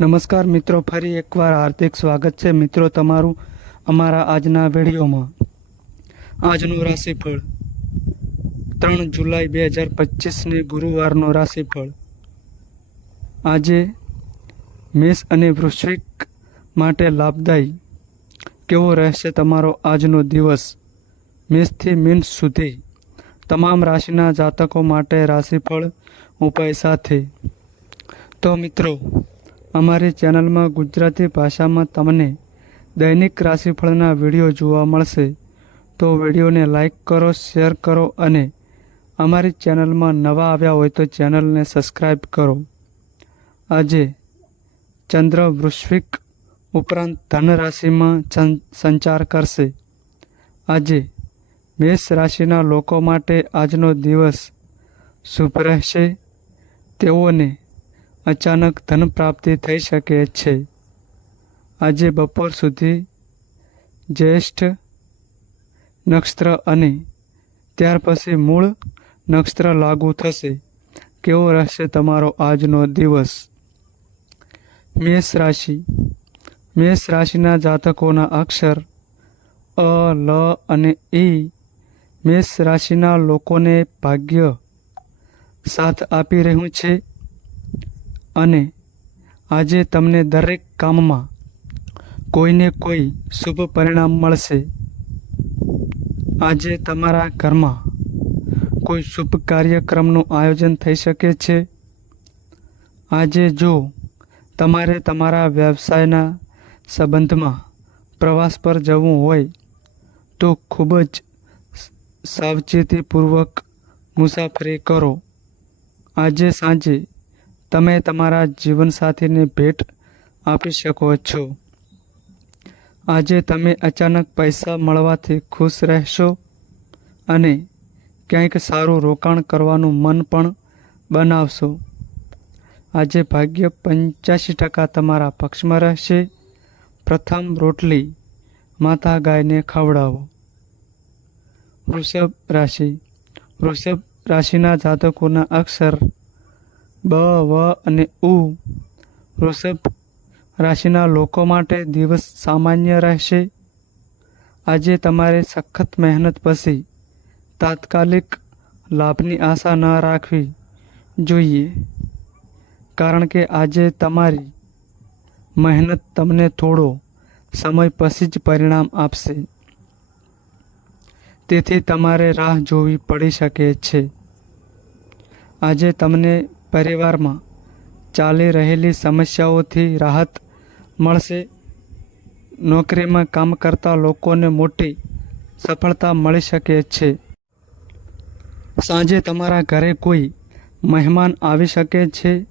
નમસ્કાર મિત્રો, ફરી એકવાર હાર્દિક સ્વાગત છે. મિત્રો, તમારું અમારા આજના વિડીયોમાં આજનું રાશિફળ. ત્રણ જુલાઈ બે હજાર પચીસની ગુરુવારનો રાશિફળ. આજે મેષ અને વૃશ્ચિક માટે લાભદાયી. કેવો રહેશે તમારો આજનો દિવસ? મેષથી મીન સુધી. તમામ રાશિના જાતકો માટે રાશિફળ ઉપાય સાથે. તો મિત્રો અમારી ચેનલમાં ગુજરાતી ભાષામાં તમને દૈનિક રાશિફળના વીડિયો જોવા મળશે. તો વિડીયોને લાઈક કરો, શેર કરો અને અમારી ચેનલમાં નવા આવ્યા હોય તો ચેનલને સબસ્ક્રાઈબ કરો. આજે ચંદ્ર વૃશ્વિક ઉપરાંત ધન રાશિમાં સંચાર કરશે. આજે મેષ રાશિના લોકો માટે આજનો દિવસ શુભ રહેશે. તેઓને અચાનક ધન પ્રાપ્તિ થઈ શકે છે. આજે બપોર સુધી જ્યેષ્ઠ નક્ષત્ર અને ત્યાર પછી મૂળ નક્ષત્ર લાગુ થશે. કેવો રહેશે તમારો આજનો દિવસ? મેષ રાશિ. મેષ રાશિના જાતકોના અક્ષર અ, લ અને ઈ મેષ રાશિના લોકોને ભાગ્ય સાથ આપી રહ્યું છે. અને આજે તમને દરેક કામમાં કોઈને કોઈ શુભ પરિણામ મળશે. આજે તમારા ઘરમાં કોઈ શુભ કાર્યક્રમનું આયોજન થઈ શકે છે? આજે જો તમારે તમારા વ્યવસાયના સંબંધમાં પ્રવાસ પર જવું હોય, તો ખૂબ જ સાવચેતીપૂર્વક મુસાફરી કરો. આજે સાંજે તમે તમારા જીવનસાથીને ભેટ આપી શકો છો. આજે તમે અચાનક પૈસા મળવાથી ખુશ રહેશો અને ક્યાંક સારું રોકાણ કરવાનું મન પણ બનાવશો. આજે ભાગ્ય પંચ્યાસી ટકા તમારા પક્ષમાં રહેશે. પ્રથમ રોટલી માતા ગાયને ખવડાવો. વૃષભ રાશિ. વૃષભ રાશિના જાતકોના અક્ષર બ, વ અને ઉ વૃષભ રાશિના લોકો માટે દિવસ સામાન્ય રહેશે. આજે તમારે સખત મહેનત પછી તાત્કાલિક લાભની આશા ન રાખવી જોઈએ. કારણ કે આજે તમારી મહેનત તમને થોડો સમય પછી જ પરિણામ આપશે. તેથી તમારે રાહ જોવી પડી શકે છે. આજે તમને પરિવારમાં ચાલી રહેલી સમસ્યાઓથી રાહત મળશે. નોકરીમાં કામ કરતા લોકોને મોટી સફળતા મળી શકે છે. સાંજે તમારા ઘરે કોઈ મહેમાન આવી શકે છે,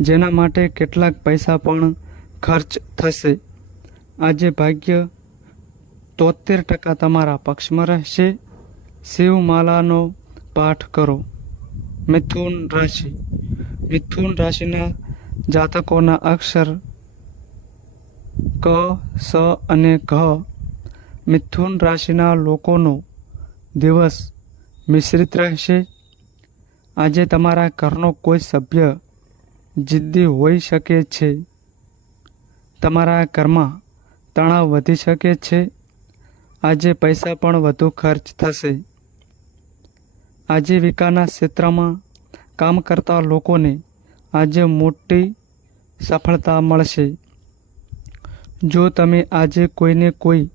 જેના માટે કેટલાક પૈસા પણ ખર્ચ થશે. આજે ભાગ્ય તોતેર ટકા તમારા પક્ષમાં રહેશે. શિવમાલાનો પાઠ કરો. મિથુન રાશિ મિથુન રાશિના જાતકોના અક્ષર ક સ અને ઘ મિથુન રાશિના લોકોનો દિવસ મિશ્રિત રહેશે આજે તમારા ઘરનો કોઈ સભ્ય જિદ્દી હોઈ શકે છે તમારા ઘરમાં તણાવ વધી શકે છે આજે પૈસા પણ વધુ ખર્ચ થશે આજીવિકાના ક્ષેત્રમાં કામ કરતા લોકોને આજે મોટી સફળતા મળશે. જો તમે આજે કોઈને કોઈ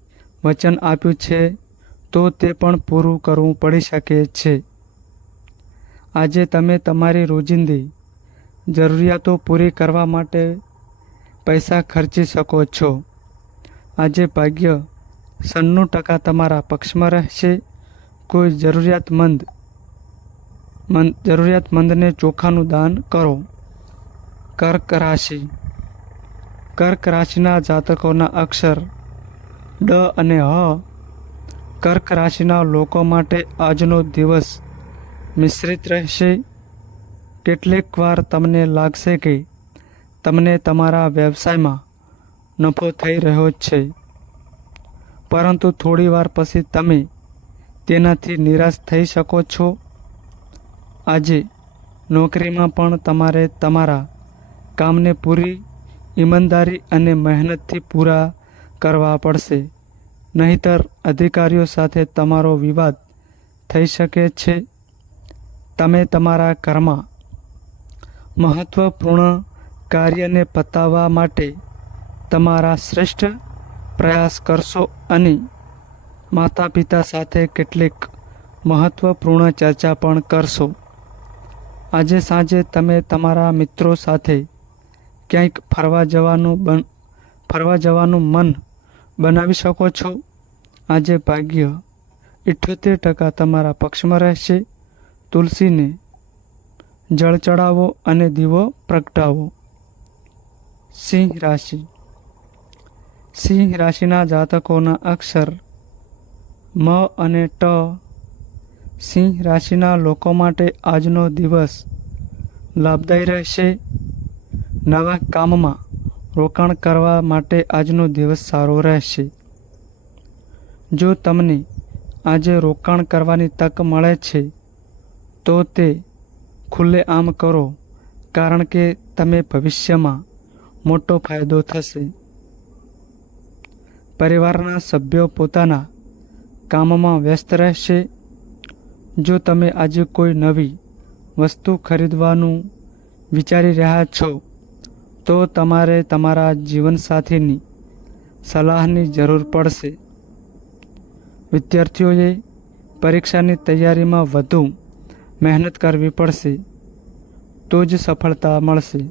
વચન આપ્યું છે, તો તે પણ પૂરું કરવું પડી શકે છે. આજે તમે તમારી રોજિંદી જરૂરિયાતો પૂરી કરવા માટે પૈસા ખર્ચી શકો છો. આજે ભાગ્ય સન્નું ટકા તમારા પક્ષમાં રહેશે. કોઈ જરૂરિયાતમંદ મંદ જરૂરિયાતમંદને ચોખાનું દાન કરો. કર્ક રાશિ કર્ક રાશિના જાતકોના અક્ષર ડ અને હ. કર્ક રાશિના લોકો માટે આજનો દિવસ મિશ્રિત રહેશે. કેટલીક વાર તમને લાગશે કે તમને તમારા વ્યવસાયમાં નફો થઈ રહ્યો છે. પરંતુ થોડી વાર પછી તમે તેનાથી નિરાશ થઈ શકો છો. આજે નોકરીમાં પણ તમારે તમારા કામને પૂરી ઈમાનદારી અને મહેનતથી પૂરા કરવા પડશે. નહીતર અધિકારીઓ સાથે તમારો વિવાદ થઈ શકે છે. તમે તમારા ઘરમાં મહત્વપૂર્ણ કાર્યને પતાવવા માટે તમારા શ્રેષ્ઠ પ્રયાસ કરશો અને માતા પિતા સાથે કેટલીક મહત્વપૂર્ણ ચર્ચા પણ કરશો. આજે સાંજે તમે તમારા મિત્રો સાથે ક્યાંક ફરવા જવાનું બન, ફરવા જવાનું મન બનાવી શકો છો? આજે ભાગ્ય ઇઠ્યોતેર ટકા તમારા પક્ષમાં રહેશે. તુલસીને જળ ચડાવો અને દીવો પ્રગટાવો. સિંહ રાશિ. સિંહ રાશિના જાતકોના અક્ષર મ અને ટ સિંહ રાશિના લોકો માટે આજનો દિવસ લાભદાયી રહેશે. નવા કામમાં રોકાણ કરવા માટે આજનો દિવસ સારો રહેશે. જો તમને આજે રોકાણ કરવાની તક મળે છે, તો તે ખુલ્લે આમ કરો, કારણ કે તમે ભવિષ્યમાં મોટો ફાયદો થશે. પરિવારના સભ્યો પોતાના કામમાં વ્યસ્ત રહેશે. જો તમે આજે કોઈ નવી વસ્તુ ખરીદવાનું વિચારી રહ્યા છો, તો તમારે તમારા જીવનસાથીની સલાહની જરૂર પડશે. વિદ્યાર્થીઓએ પરીક્ષાની તૈયારીમાં વધુ મહેનત કરવી પડશે, તો જ સફળતા મળશે.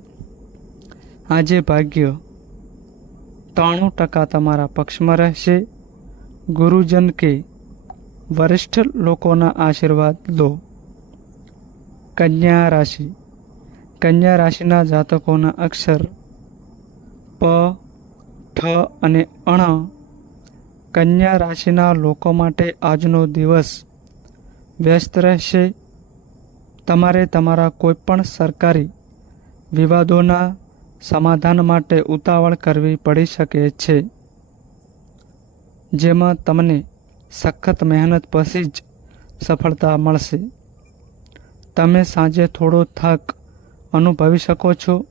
આજે ભાગ્ય ત્રાણું ટકા તમારા પક્ષમાં રહેશે. ગુરુજન કે વરિષ્ઠ લોકોના આશીર્વાદ લો. કન્યા રાશિ. કન્યા રાશિના જાતકોના અક્ષર પ, ઠ અને અણ. કન્યા રાશિના લોકો માટે આજનો દિવસ વ્યસ્ત રહેશે. તમારે તમારા કોઈપણ સરકારી વિવાદોના સમાધાન માટે ઉતાવળ કરવી પડી શકે છે. જેમાં તમને સખત મહેનત પછી જ સફળતા મળશે. તમે સાંજે થોડો થાક અનુભવી શકો છો.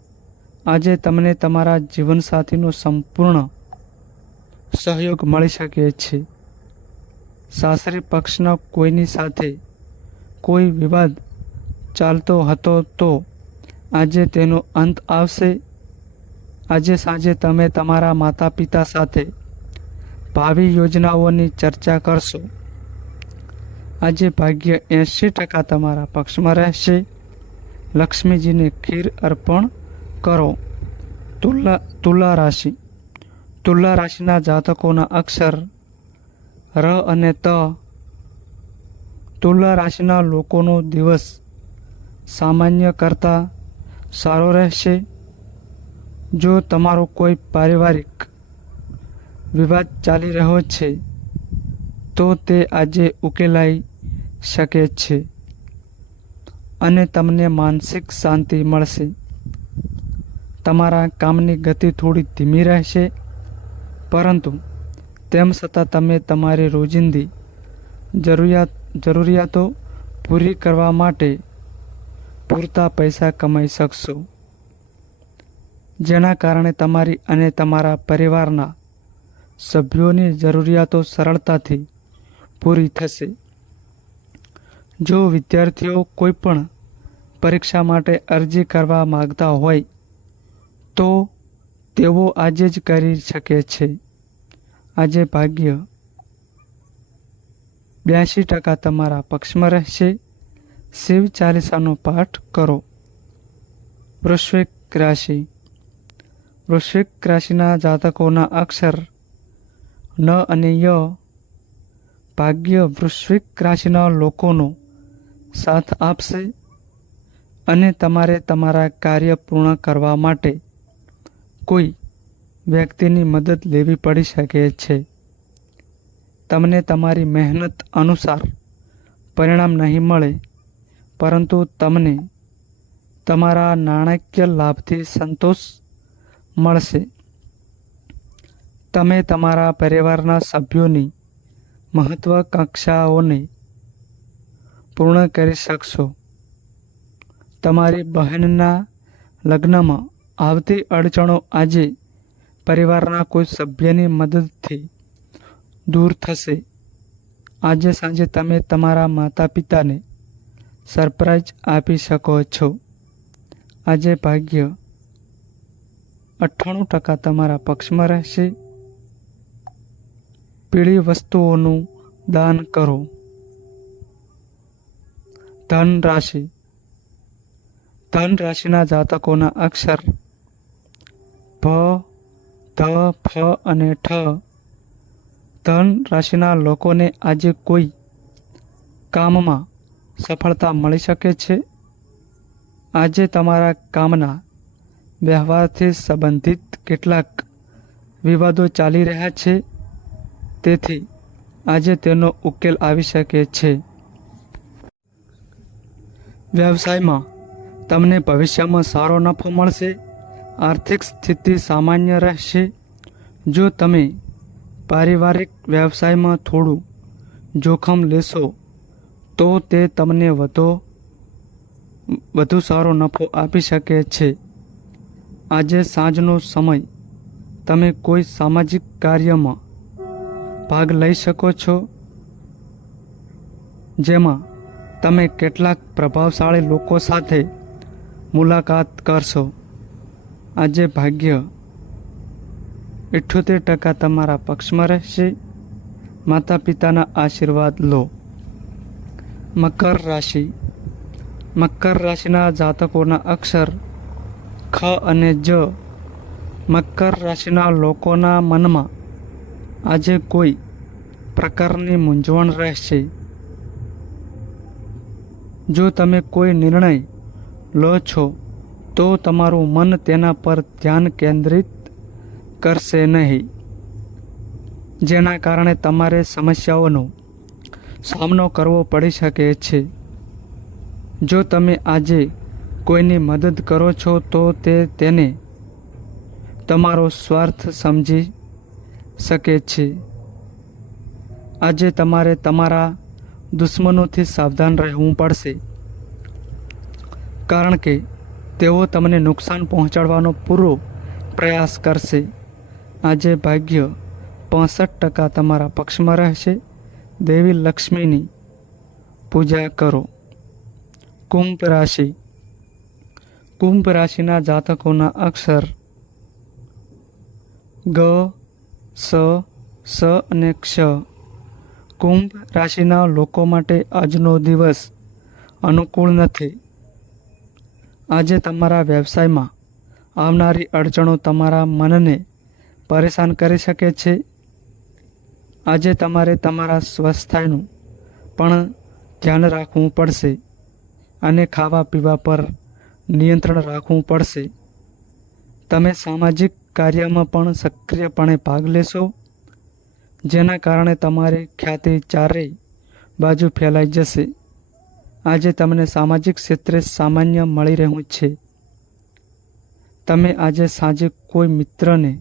આજે તમને તમારા જીવનસાથીનો સંપૂર્ણ સહયોગ મળી શકે છે. સાસરી પક્ષના કોઈની સાથે કોઈ વિવાદ ચાલતો હતો તો આજે તેનો અંત આવશે. આજે સાંજે તમે તમારા માતા પિતા સાથે ભાવિ યોજનાઓની ચર્ચા કરશો. આજે ભાગ્ય એંશી ટકા તમારા પક્ષમાં રહેશે. લક્ષ્મીજીને ખીર અર્પણ કરો. તુલા તુલા રાશિ. તુલા રાશિના જાતકોના અક્ષર ર અને ત. તુલા રાશિના લોકોનો દિવસ સામાન્ય કરતાં સારો રહેશે. જો તમારો કોઈ પારિવારિક વિવાદ ચાલી રહ્યો છે, તો તે આજે ઉકેલાઈ શકે છે અને તમને માનસિક શાંતિ મળશે. તમારા કામની ગતિ થોડી ધીમી રહેશે, પરંતુ તેમ છતાં તમે તમારી રોજિંદી જરૂરિયાત, જરૂરિયાતો પૂરી કરવા માટે પૂરતા પૈસા કમાઈ શકશો, જેના કારણે તમારી અને તમારા પરિવારના સભ્યોની જરૂરિયાતો સરળતાથી પૂરી થશે. જો વિદ્યાર્થીઓ કોઈપણ પરીક્ષા માટે અરજી કરવા માગતા હોય, તો તેઓ આજે જ કરી શકે છે. આજે ભાગ્ય બ્યાસી ટકા તમારા પક્ષમાં રહેશે. શિવ ચાલીસાનો પાઠ કરો. વૃશ્વિક રાશિ. વૃશ્વિક રાશિના જાતકોના અક્ષર ન અને ય ભાગ્ય વૃશ્વિક રાશિના લોકોનો સાથ આપશે અને તમારે તમારા કાર્ય પૂર્ણ કરવા માટે કોઈ વ્યક્તિની મદદ લેવી પડી શકે છે. તમને તમારી મહેનત અનુસાર પરિણામ નહીં મળે, પરંતુ તમને તમારા નાણાકીય લાભથી સંતોષ મળશે. તમે તમારા પરિવારના સભ્યોની મહત્વાકાંક્ષાઓને પૂર્ણ કરી શકશો. તમારી બહેનના લગ્નમાં આવતી અડચણો આજે પરિવારના કોઈ સભ્યની મદદથી દૂર થશે. આજે સાંજે તમે તમારા માતા પિતાને સરપ્રાઈઝ આપી શકો છો. આજે ભાગ્ય અઠ્ઠાણું ટકા તમારા પક્ષમાં રહેશે. પીળી વસ્તુઓનું દાન કરો. ધન રાશિ. ધન રાશિના જાતકોના અક્ષર ભ ધ, ફ અને ઠ. ધન રાશિના લોકોને આજે કોઈ કામમાં સફળતા મળી શકે છે? આજે તમારા કામના વ્યવહારથી સંબંધિત કેટલાક વિવાદો ચાલી રહ્યા છે? તેથી આજે તેનો ઉકેલ આવી શકે છે. વ્યવસાયમાં તમને ભવિષ્યમાં સારો નફો મળશે, આર્થિક સ્થિતિ સામાન્ય રહેશે. જો તમે પારિવારિક વ્યવસાયમાં થોડું જોખમ લેશો, તો તે તમને વધુ વધુ સારો નફો આપી શકે છે. આજે સાંજનો સમય. તમે કોઈ સામાજિક કાર્યમાં ભાગ લઈ શકો છો? જેમાં તમે કેટલાક પ્રભાવશાળી લોકો સાથે મુલાકાત કરશો. આજે ભાગ્ય ઇઠ્ઠોતેર ટકા તમારા પક્ષમાં રહેશે. માતા પિતાના આશીર્વાદ લો. મકર રાશિ. મકર રાશિના જાતકોના અક્ષર ખ અને જ. મકર રાશિના લોકોના મનમાં આજે કોઈ પ્રકારની મૂંઝવણ રહેશે? જો તમે કોઈ નિર્ણય લો છો, તો તમારું મન તેના પર ધ્યાન કેન્દ્રિત કરશે નહીં, જેના કારણે તમારે સમસ્યાઓનો સામનો કરવો પડી શકે છે. જો તમે આજે કોઈની મદદ કરો છો, તો તે તેને તમારો સ્વાર્થ સમજી શકે છે. આજે તમારે તમારા દુશ્મનોથી સાવધાન રહેવું પડશે. કારણ કે તેઓ તમને નુકસાન પહોંચાડવાનો પૂરો પ્રયાસ કરશે. આજે ભાગ્ય પાસઠ ટકા તમારા પક્ષમાં રહેશે. દેવી લક્ષ્મીની પૂજા કરો. કુંભ રાશિ. કુંભ રાશિના જાતકોના અક્ષર ગ સ સ અને ક્ષ. કુંભ રાશિના લોકો માટે આજનો દિવસ અનુકૂળ નથી. આજે તમારા વ્યવસાયમાં આવનારી અડચણો તમારા મનને પરેશાન કરી શકે છે. આજે તમારે તમારા સ્વાસ્થ્યનું પણ ધ્યાન રાખવું પડશે અને ખાવા પીવા પર નિયંત્રણ રાખવું પડશે. તમે સામાજિક કાર્યમાં પણ સક્રિયપણે ભાગ લેશો. જેના કારણે તમારી ખ્યાતિ ચારેય બાજુ ફેલાઈ જશે. આજે તમને સામાજિક ક્ષેત્રે સામાન્ય મળી રહ્યું છે. તમે આજે સાંજે કોઈ મિત્રને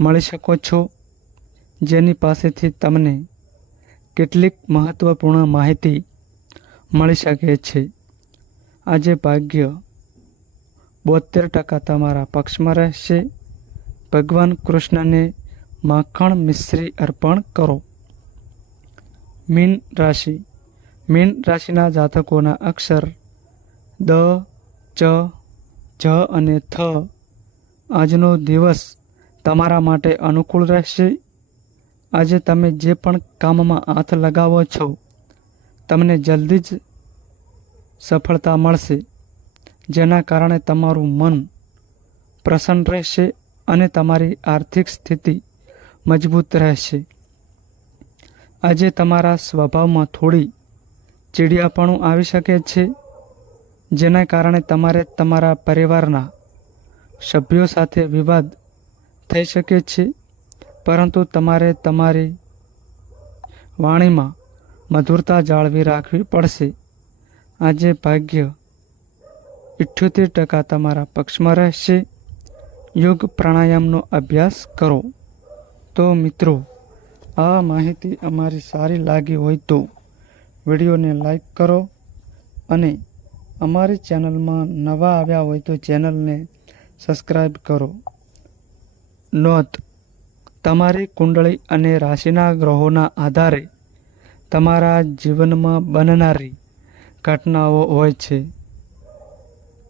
મળી શકો છો, જેની પાસેથી તમને કેટલીક મહત્ત્વપૂર્ણ માહિતી મળી શકે છે. આજે ભાગ્ય બોતેર ટકા તમારા પક્ષમાં રહેશે. ભગવાન કૃષ્ણને માખણ મિશ્રી અર્પણ કરો. મીન રાશિ. મીન રાશિના જાતકોના અક્ષર દ, ચ, જ અને થ આજનો દિવસ તમારા માટે અનુકૂળ રહેશે. આજે તમે જે પણ કામમાં હાથ લગાવો છો, તમને જલ્દી જ સફળતા મળશે. જેના કારણે તમારું મન પ્રસન્ન રહેશે અને તમારી આર્થિક સ્થિતિ મજબૂત રહેશે. આજે તમારા સ્વભાવમાં થોડી ચીડિયાપણું આવી શકે છે, જેના કારણે તમારે તમારા પરિવારના સભ્યો સાથે વિવાદ થઈ શકે છે, પરંતુ તમારે તમારી વાણીમાં મધુરતા જાળવી રાખવી પડશે. આજે ભાગ્ય ઇઠ્યોતેર ટકા તમારા પક્ષમાં રહેશે. યોગ પ્રાણાયામનો અભ્યાસ કરો. તો મિત્રો, આ માહિતી અમારી સારી લાગી હોય તો વિડીયોને લાઈક કરો અને અમારી ચેનલમાં નવા આવ્યા હોય તો ચેનલને સબસ્ક્રાઈબ કરો. નોંધ, તમારી કુંડળી અને રાશિના ગ્રહોના આધારે તમારા જીવનમાં બનનારી ઘટનાઓ હોય છે.